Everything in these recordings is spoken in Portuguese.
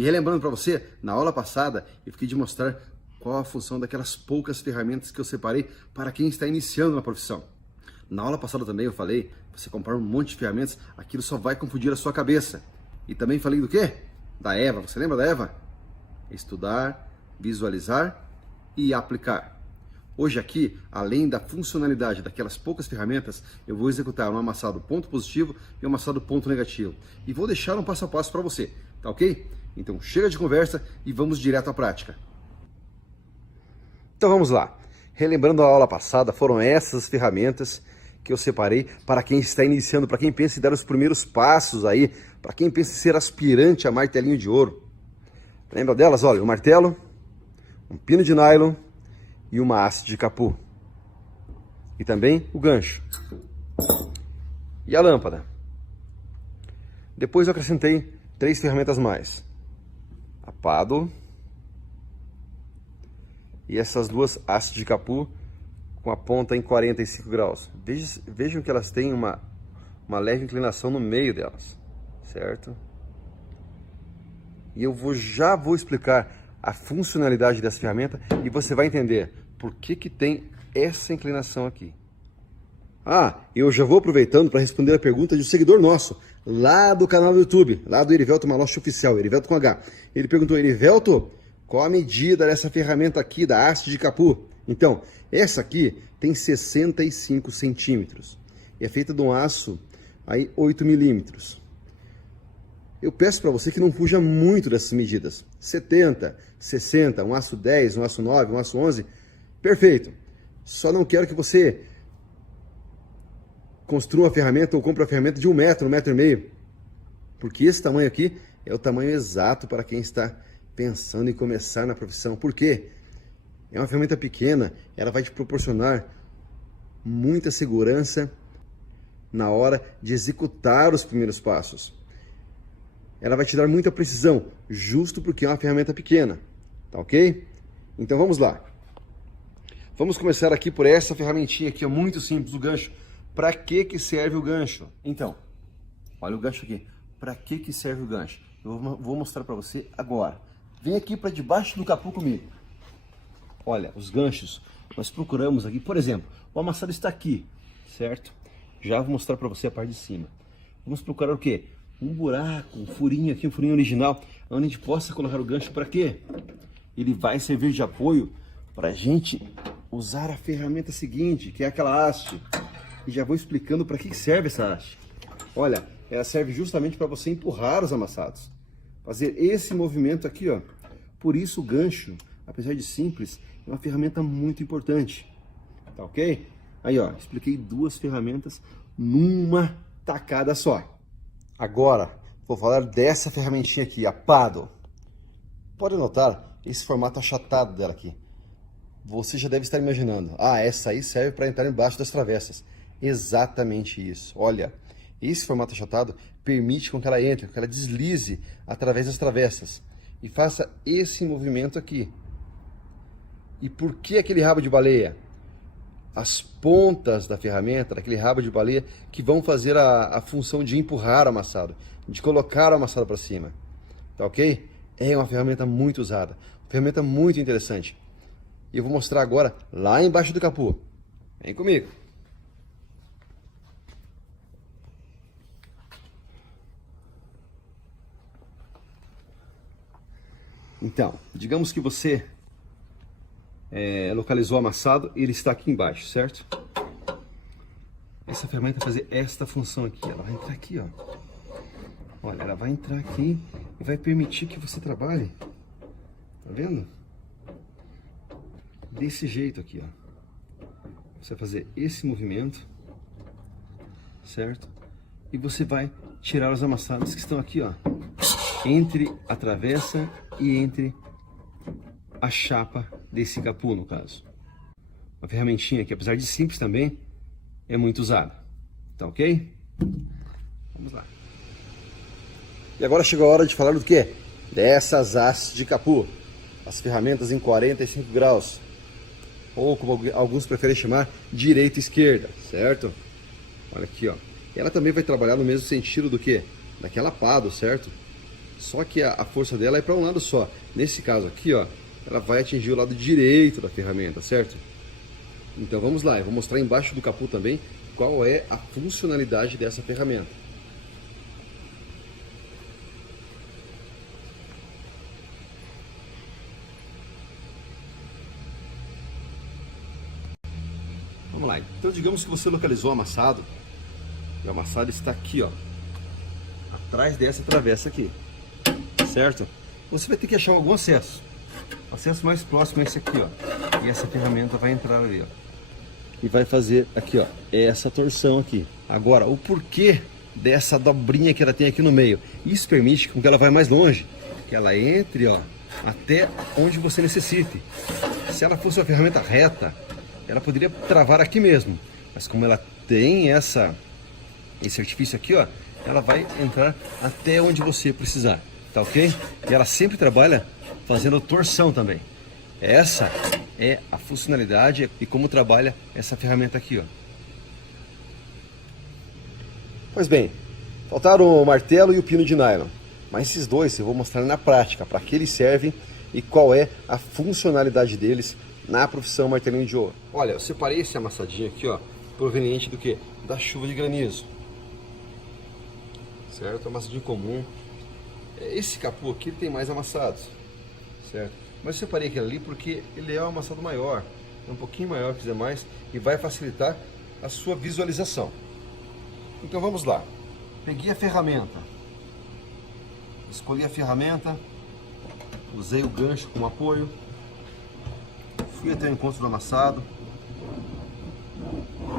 E relembrando para você, na aula passada eu fiquei de mostrar qual a função daquelas poucas ferramentas que eu separei para quem está iniciando na profissão. Na aula passada também eu falei, você comprar um monte de ferramentas, aquilo só vai confundir a sua cabeça. E também falei do quê? Da EVA, você lembra da EVA? Estudar, visualizar e aplicar. Hoje aqui, além da funcionalidade daquelas poucas ferramentas, eu vou executar um amassado ponto positivo e um amassado ponto negativo. E vou deixar um passo a passo para você, tá ok? Então chega de conversa e vamos direto à prática. Então vamos lá. Relembrando a aula passada, foram essas ferramentas que eu separei para quem está iniciando, para quem pensa em dar os primeiros passos aí, para quem pensa em ser aspirante a martelinho de ouro. Lembra delas? Olha, um martelo, um pino de nylon e uma haste de capu. E também o gancho. E a lâmpada. Depois eu acrescentei 3 ferramentas mais. A paddle e essas 2 hastes de capu com a ponta em 45 graus. Vejam que elas têm uma leve inclinação no meio delas, certo? E eu já vou explicar a funcionalidade dessa ferramenta e você vai entender por que tem essa inclinação aqui. Eu já vou aproveitando para responder a pergunta de um seguidor nosso, lá do canal do YouTube, lá do Erivelto Malocci Oficial, Erivelto com H. Ele perguntou, Erivelto, qual a medida dessa ferramenta aqui, da haste de capu? Então, essa aqui tem 65 centímetros e é feita de um aço aí 8 milímetros. Eu peço para você que não fuja muito dessas medidas. 70, 60, um aço 10, um aço 9, um aço 11, perfeito. Só não quero que você construa uma ferramenta ou compre uma ferramenta de 1 metro, 1,5 metro. Porque esse tamanho aqui é o tamanho exato para quem está pensando em começar na profissão. Por quê? É uma ferramenta pequena, ela vai te proporcionar muita segurança na hora de executar os primeiros passos. Ela vai te dar muita precisão, justo porque é uma ferramenta pequena, tá ok? Então vamos lá. Vamos começar aqui por essa ferramentinha aqui, muito simples, o gancho. Para que serve o gancho? Então, olha o gancho aqui. Para que serve o gancho? Eu vou mostrar para você agora. Vem aqui para debaixo do capu comigo. Olha, os ganchos, nós procuramos aqui, por exemplo, o amassado está aqui, certo? Já vou mostrar para você a parte de cima. Vamos procurar o quê? Um buraco, um furinho aqui, um furinho original, onde a gente possa colocar o gancho. Para quê? Ele vai servir de apoio para a gente usar a ferramenta seguinte, que é aquela haste. E já vou explicando para que serve essa haste. Olha, ela serve justamente para você empurrar os amassados. Fazer esse movimento aqui, ó. Por isso o gancho, apesar de simples, é uma ferramenta muito importante. Tá ok? Aí, ó, expliquei 2 ferramentas numa tacada só. Agora, vou falar dessa ferramentinha aqui, a paddle. Pode notar esse formato achatado dela aqui. Você já deve estar imaginando, essa aí serve para entrar embaixo das travessas. Exatamente isso. Olha, esse formato achatado permite com que ela entre, com que ela deslize através das travessas e faça esse movimento aqui. E por que aquele rabo de baleia? As pontas da ferramenta, daquele rabo de baleia, que vão fazer a função de empurrar o amassado, de colocar o amassado para cima. Tá ok? É uma ferramenta muito usada, uma ferramenta muito interessante. E eu vou mostrar agora lá embaixo do capu. Vem comigo. Então, digamos que você localizou o amassado e ele está aqui embaixo, certo? Essa ferramenta vai fazer esta função aqui, ela vai entrar aqui, ó. Olha, ela vai entrar aqui e vai permitir que você trabalhe, tá vendo? Desse jeito aqui, ó. Você vai fazer esse movimento, certo? E você vai tirar os amassados que estão aqui, ó, entre a travessa e entre a chapa desse capu, no caso. Uma ferramentinha que, apesar de simples também, é muito usada. Tá ok? Vamos lá. E agora chegou a hora de falar do quê? Dessas hastes de capu. As ferramentas em 45 graus. Ou como alguns preferem chamar, direita e esquerda, certo? Olha aqui, ó. Ela também vai trabalhar no mesmo sentido do que? Daquela paddle, certo? Só que a força dela é para um lado só. Nesse caso aqui, ó, ela vai atingir o lado direito da ferramenta, certo? Então vamos lá, eu vou mostrar embaixo do capô também qual é a funcionalidade dessa ferramenta. Vamos lá, então digamos que você localizou o amassado, e o amassado está aqui, ó, atrás dessa travessa aqui, certo? Você vai ter que achar algum acesso. O acesso mais próximo é esse aqui, ó. E essa ferramenta vai entrar ali, ó. E vai fazer aqui, ó, essa torção aqui. Agora, o porquê dessa dobrinha que ela tem aqui no meio? Isso permite que ela vá mais longe, que ela entre, ó, até onde você necessite. Se ela fosse uma ferramenta reta, ela poderia travar aqui mesmo. Mas como ela tem esse artifício aqui, ó, ela vai entrar até onde você precisar. Tá ok? E ela sempre trabalha fazendo torção também. Essa é a funcionalidade e como trabalha essa ferramenta aqui, ó. Pois bem, faltaram o martelo e o pino de nylon. Mas esses dois eu vou mostrar na prática, para que eles servem e qual é a funcionalidade deles na profissão martelinho de ouro. Olha, eu separei esse amassadinho aqui, ó, proveniente do que? Da chuva de granizo. Certo? Amassadinho comum. Esse capô aqui tem mais amassados, certo? Mas eu separei aquele ali porque ele é um amassado maior, é um pouquinho maior que os demais e vai facilitar a sua visualização. Então vamos lá. Peguei a ferramenta, escolhi a ferramenta, usei o gancho como apoio, fui até o encontro do amassado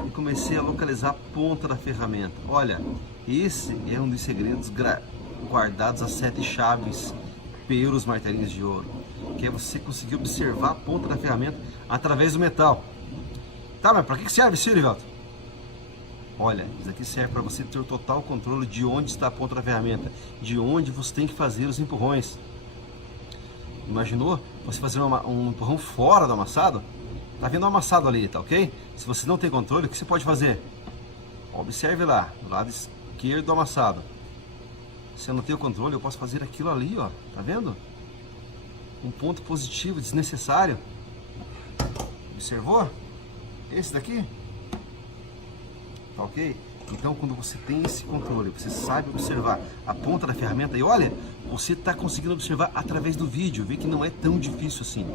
e comecei a localizar a ponta da ferramenta. Olha, esse é um dos segredos guardados a 7 chaves pelos martelinhos de ouro, que é você conseguir observar a ponta da ferramenta através do metal. Tá, mas para que serve isso, Erivelto? Olha, isso aqui serve para você ter o total controle de onde está a ponta da ferramenta, de onde você tem que fazer os empurrões. Imaginou você fazer um empurrão fora do amassado? Tá vendo o amassado ali, tá ok? Se você não tem controle, o que você pode fazer? Observe lá, do lado esquerdo do amassado. Se eu não tenho controle, eu posso fazer aquilo ali, ó. Tá vendo? Um ponto positivo, desnecessário. Observou? Esse daqui? Tá ok? Então, quando você tem esse controle, você sabe observar a ponta da ferramenta e olha, você está conseguindo observar através do vídeo, vê que não é tão difícil assim.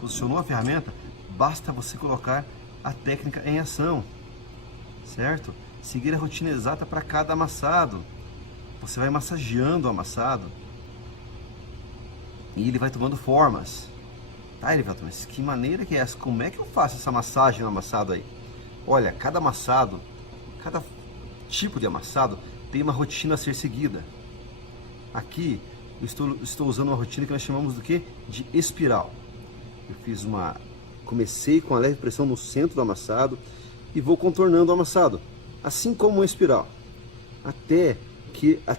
Posicionou a ferramenta, basta você colocar a técnica em ação, certo? Seguir a rotina exata para cada amassado. Você vai massageando o amassado e ele vai tomando formas. Tá, Erivelto, mas que maneira que é essa? Como é que eu faço essa massagem no amassado aí? Olha, cada amassado, cada tipo de amassado tem uma rotina a ser seguida. Aqui eu estou usando uma rotina que nós chamamos do que? De espiral. Eu comecei com a leve pressão no centro do amassado e vou contornando o amassado, assim como uma espiral, até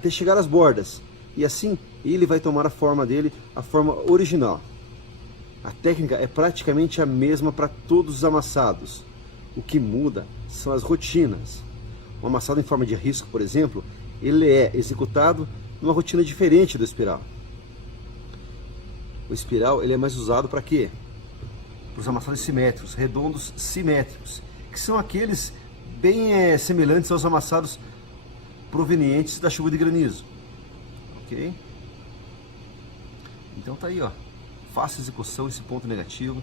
chegar às bordas. E assim ele vai tomar a forma dele, a forma original. A técnica é praticamente a mesma para todos os amassados. O que muda são as rotinas. Um amassado em forma de risco, por exemplo, ele é executado numa rotina diferente do espiral. O espiral ele é mais usado para quê? Para os amassados simétricos, redondos simétricos, que são aqueles bem semelhantes aos amassados provenientes da chuva de granizo. Ok? Então tá aí, ó. Fácil execução, esse ponto negativo.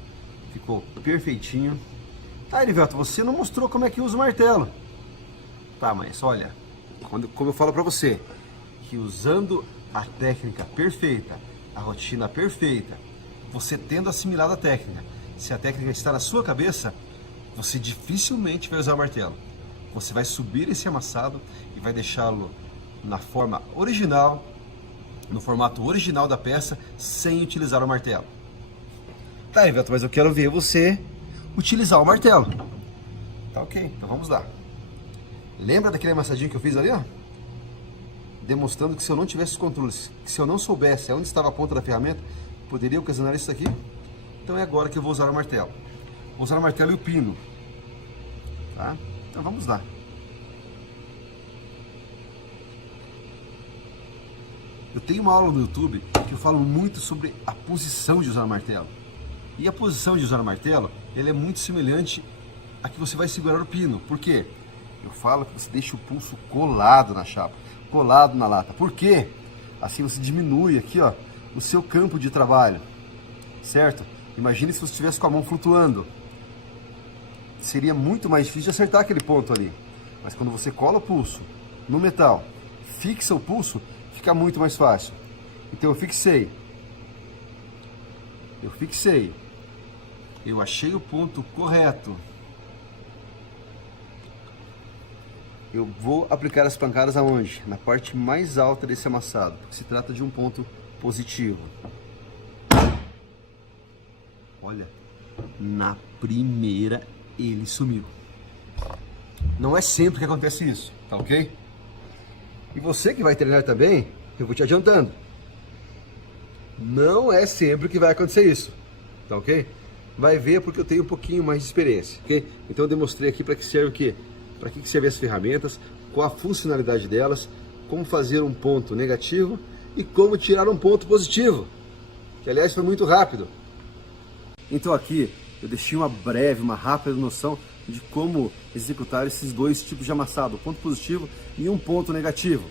Ficou perfeitinho. Tá, Erivelto, você não mostrou como é que usa o martelo. Tá, mas olha, como eu falo pra você, que usando a técnica perfeita, a rotina perfeita, você tendo assimilado a técnica, se a técnica está na sua cabeça, você dificilmente vai usar o martelo. Você vai subir esse amassado e vai deixá-lo na forma original, no formato original da peça, sem utilizar o martelo. Tá, Erivelto, mas eu quero ver você utilizar o martelo. Tá ok, então vamos lá. Lembra daquele amassadinho que eu fiz ali, ó? Demonstrando que se eu não tivesse os controles, que se eu não soubesse onde estava a ponta da ferramenta, poderia ocasionar isso aqui. Então é agora que eu vou usar o martelo. Vou usar o martelo e o pino. Tá? Então vamos lá. Eu tenho uma aula no YouTube que eu falo muito sobre a posição de usar o martelo. E a posição de usar o martelo, ele é muito semelhante a que você vai segurar o pino. Por quê? Eu falo que você deixa o pulso colado na chapa, colado na lata. Por quê? Assim você diminui aqui, ó, o seu campo de trabalho, certo? Imagine se você estivesse com a mão flutuando. Seria muito mais difícil de acertar aquele ponto ali. Mas quando você cola o pulso no metal, fixa o pulso, fica muito mais fácil. Então eu fixei. Eu achei o ponto correto. Eu vou aplicar as pancadas aonde? Na parte mais alta desse amassado, porque se trata de um ponto positivo. Olha, na primeira ele sumiu. Não é sempre que acontece isso, tá ok? E você que vai treinar também, eu vou te adiantando. Não é sempre que vai acontecer isso, tá ok? Vai ver porque eu tenho um pouquinho mais de experiência, ok? Então eu demonstrei aqui para que serve o quê? Para que servem as ferramentas, qual a funcionalidade delas, como fazer um ponto negativo e como tirar um ponto positivo, que aliás foi muito rápido. Então aqui eu deixei uma rápida noção de como executar esses dois tipos de amassado, um ponto positivo e um ponto negativo.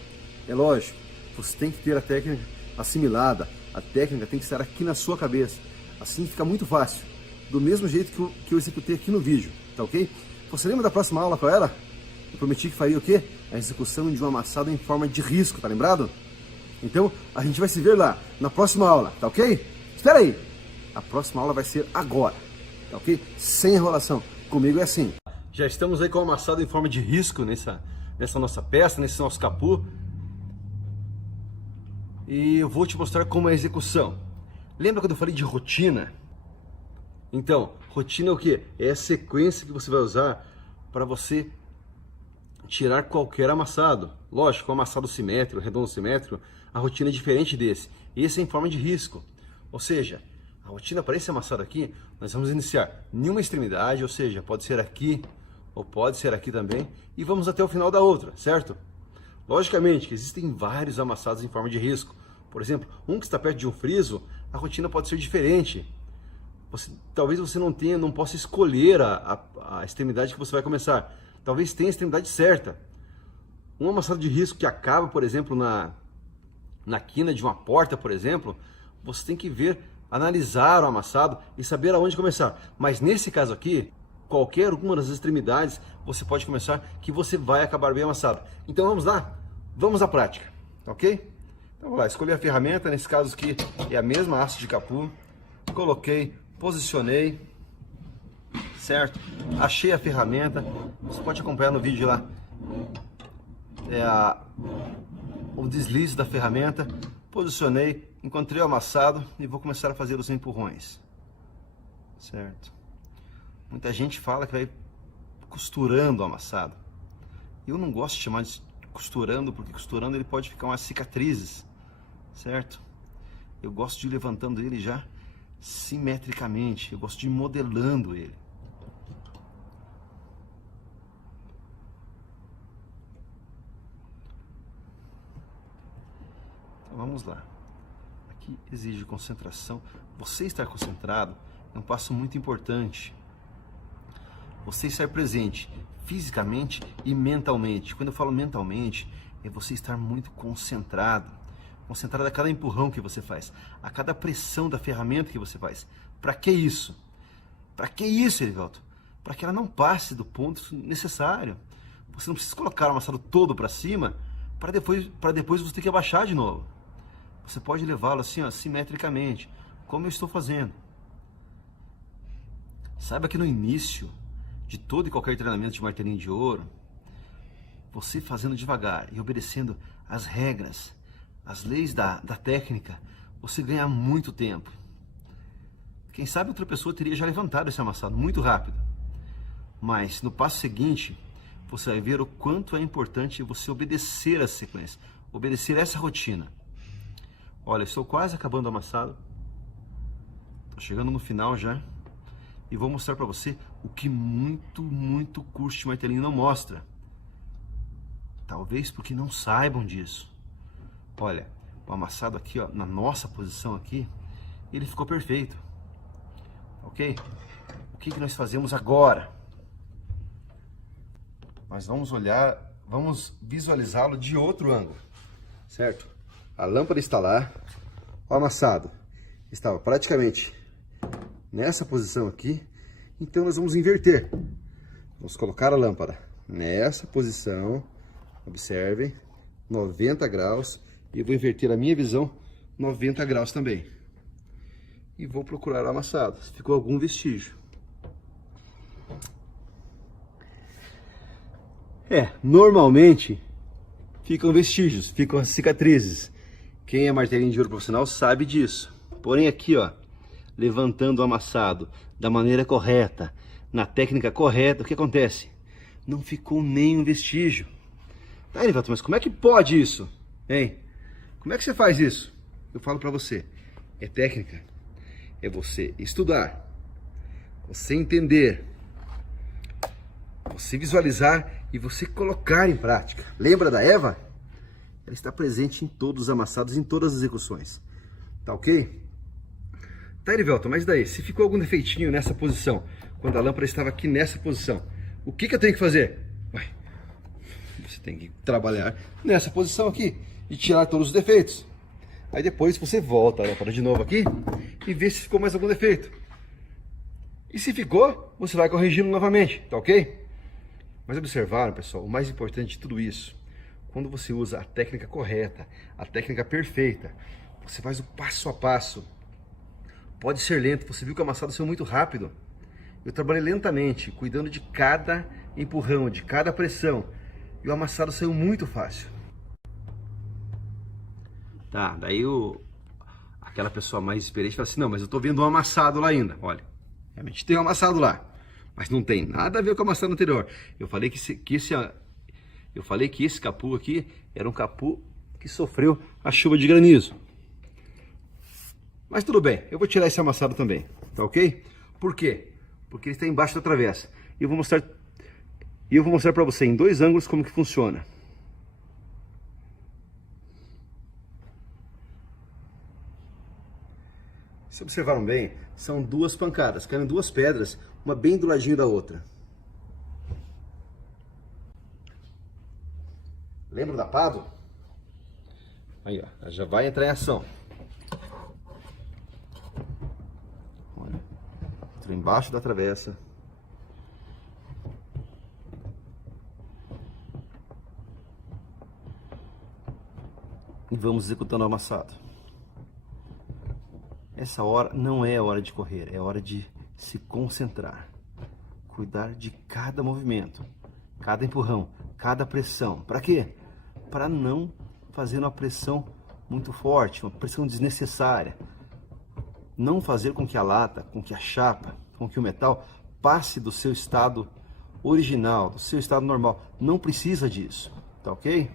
É lógico, você tem que ter a técnica assimilada, a técnica tem que estar aqui na sua cabeça, assim fica muito fácil, do mesmo jeito que eu executei aqui no vídeo, tá ok? Você lembra da próxima aula qual era? Eu prometi que faria o quê? A execução de um amassado em forma de risco, tá lembrado? Então, a gente vai se ver lá, na próxima aula, tá ok? Espera aí! A próxima aula vai ser agora, tá ok? Sem enrolação. Comigo é assim. Já estamos aí com o amassado em forma de risco nessa nossa peça, nesse nosso capô. E eu vou te mostrar como é a execução. Lembra quando eu falei de rotina? Então, rotina é o quê? É a sequência que você vai usar para você tirar qualquer amassado. Lógico, o amassado simétrico, redondo simétrico, a rotina é diferente desse. Esse é em forma de risco. Ou seja, a rotina para esse amassado aqui, nós vamos iniciar em uma extremidade, ou seja, pode ser aqui ou pode ser aqui também, e vamos até o final da outra, certo? Logicamente que existem vários amassados em forma de risco. Por exemplo, um que está perto de um friso, a rotina pode ser diferente. Talvez você não possa escolher a extremidade que você vai começar. Talvez tenha a extremidade certa. Um amassado de risco que acaba, por exemplo, na quina de uma porta, por exemplo, você tem que ver, analisar o amassado e saber aonde começar. Mas nesse caso aqui, qualquer uma das extremidades você pode começar que você vai acabar bem amassado. Então vamos lá? Vamos à prática, ok? Então vamos lá, escolhi a ferramenta, nesse caso aqui é a mesma haste de capô. Coloquei, posicionei, certo? Achei a ferramenta, você pode acompanhar no vídeo lá. O deslize da ferramenta, posicionei, encontrei o amassado e vou começar a fazer os empurrões, certo? Muita gente fala que vai costurando o amassado. Eu não gosto de chamar de costurando, porque costurando ele pode ficar umas cicatrizes, certo? Eu gosto de ir levantando ele já simetricamente, eu gosto de ir modelando ele. Então vamos lá. Aqui exige concentração. Você estar concentrado é um passo muito importante. Você estar presente fisicamente e mentalmente. Quando eu falo mentalmente, é você estar muito concentrado. Concentrado a cada empurrão que você faz, a cada pressão da ferramenta que você faz. Para que isso? Para que isso, Erivelto? Para que ela não passe do ponto necessário. Você não precisa colocar o amassado todo para cima para depois você ter que abaixar de novo. Você pode levá-lo assim, ó, simetricamente, como eu estou fazendo. Saiba que no início de todo e qualquer treinamento de martelinho de ouro, você fazendo devagar e obedecendo as regras, as leis da técnica, você ganha muito tempo. Quem sabe outra pessoa teria já levantado esse amassado muito rápido. Mas no passo seguinte, você vai ver o quanto é importante você obedecer essa sequência, obedecer essa rotina. Olha, estou quase acabando o amassado. Estou chegando no final já. E vou mostrar para você o que muito curso de martelinho não mostra. Talvez porque não saibam disso. Olha, o amassado aqui, ó, na nossa posição aqui, ele ficou perfeito, ok? O que nós fazemos agora? Nós vamos olhar, vamos visualizá-lo de outro ângulo, certo? A lâmpada está lá, o amassado estava praticamente nessa posição aqui, então nós vamos inverter. Vamos colocar a lâmpada nessa posição, observem, 90 graus, e eu vou inverter a minha visão 90 graus também. E vou procurar o amassado, se ficou algum vestígio. Normalmente ficam vestígios, ficam cicatrizes. Quem é martelinho de ouro profissional sabe disso. Porém aqui, ó, levantando o amassado da maneira correta, na técnica correta, o que acontece? Não ficou nenhum vestígio. Tá, Erivelton, mas como é que pode isso? Hein? Como é que você faz isso? Eu falo pra você, é técnica. É você estudar, você entender, você visualizar e você colocar em prática. Lembra da Eva? Ela está presente em todos os amassados, em todas as execuções. Tá ok? Tá, Erivelton, mas daí, se ficou algum defeitinho nessa posição, quando a lâmpada estava aqui nessa posição, o que eu tenho que fazer? Ué, você tem que trabalhar nessa posição aqui e tirar todos os defeitos. Aí depois você volta a lâmpada de novo aqui e vê se ficou mais algum defeito. E se ficou, você vai corrigindo novamente, tá ok? Mas observaram, pessoal, o mais importante de tudo isso, quando você usa a técnica correta, a técnica perfeita, você faz o passo a passo. Pode ser lento, você viu que o amassado saiu muito rápido. Eu trabalhei lentamente, cuidando de cada empurrão, de cada pressão. E o amassado saiu muito fácil. Tá, daí aquela pessoa mais experiente fala assim, não, mas eu tô vendo um amassado lá ainda. Olha, realmente tem um amassado lá, mas não tem nada a ver com o amassado anterior. Eu falei que esse capu aqui era um capu que sofreu a chuva de granizo. Mas tudo bem, eu vou tirar esse amassado também, tá ok? Por quê? Porque ele está embaixo da travessa. E eu vou mostrar para você em dois ângulos como que funciona. Se observaram bem, são duas pancadas, caem duas pedras, uma bem do ladinho da outra. Lembra da Pado? Aí, ó, já vai entrar em ação. Olha, entrou embaixo da travessa. E vamos executando o amassado. Essa hora não é hora de correr, é hora de se concentrar. Cuidar de cada movimento, cada empurrão, cada pressão. Para quê? Para não fazer uma pressão muito forte, uma pressão desnecessária. Não fazer com que a lata, com que a chapa, com que o metal passe do seu estado original, do seu estado normal. Não precisa disso, tá ok?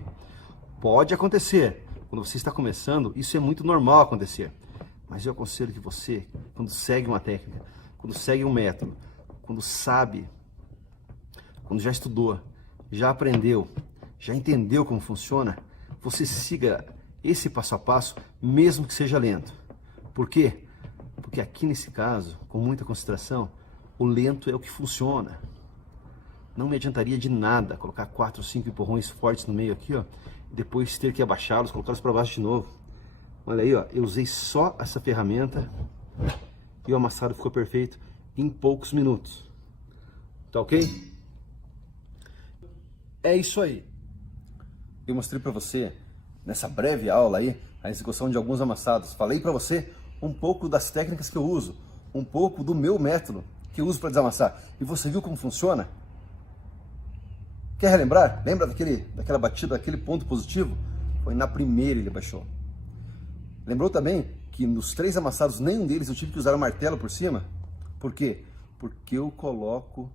Pode acontecer. Quando você está começando, isso é muito normal acontecer. Mas eu aconselho que você, quando segue uma técnica, quando segue um método, quando sabe, quando já estudou, já aprendeu, já entendeu como funciona, você siga esse passo a passo, mesmo que seja lento. Por quê? Porque aqui nesse caso, com muita consideração, o lento é o que funciona. Não me adiantaria de nada colocar 4 ou 5 empurrões fortes no meio aqui, ó, e depois ter que abaixá-los, colocá-los para baixo de novo. Olha aí, ó, eu usei só essa ferramenta e o amassado ficou perfeito em poucos minutos. Tá ok? É isso aí. Eu mostrei para você, nessa breve aula aí, a execução de alguns amassados. Falei para você um pouco das técnicas que eu uso, um pouco do meu método que eu uso para desamassar. E você viu como funciona? Quer relembrar? Lembra daquela batida, daquele ponto positivo? Foi na primeira ele baixou. Lembrou também que nos 3 amassados, nenhum deles eu tive que usar o martelo por cima? Por quê? Porque eu coloco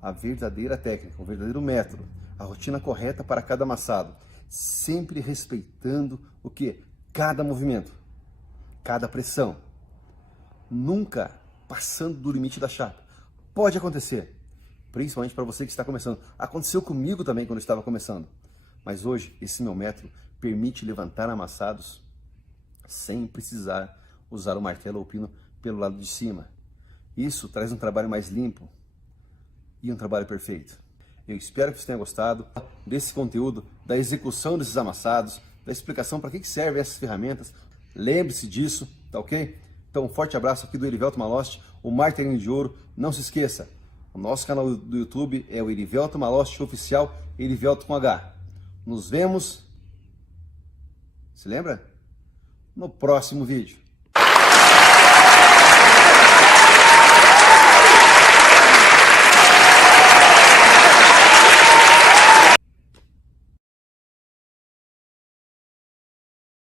a verdadeira técnica, o verdadeiro método, a rotina correta para cada amassado, sempre respeitando o quê? Cada movimento, cada pressão, nunca passando do limite da chapa. Pode acontecer, principalmente para você que está começando. Aconteceu comigo também quando eu estava começando. Mas hoje, esse meu método permite levantar amassados sem precisar usar o martelo ou o pino pelo lado de cima. Isso traz um trabalho mais limpo e um trabalho perfeito. Eu espero que você tenha gostado desse conteúdo, da execução desses amassados, da explicação para que servem essas ferramentas. Lembre-se disso, tá ok? Então, um forte abraço aqui do Erivelto Malossi, o Martelinho de Ouro. Não se esqueça, o nosso canal do YouTube é o Erivelto Malossi Oficial, Erivelto com H. Nos vemos, se lembra? No próximo vídeo.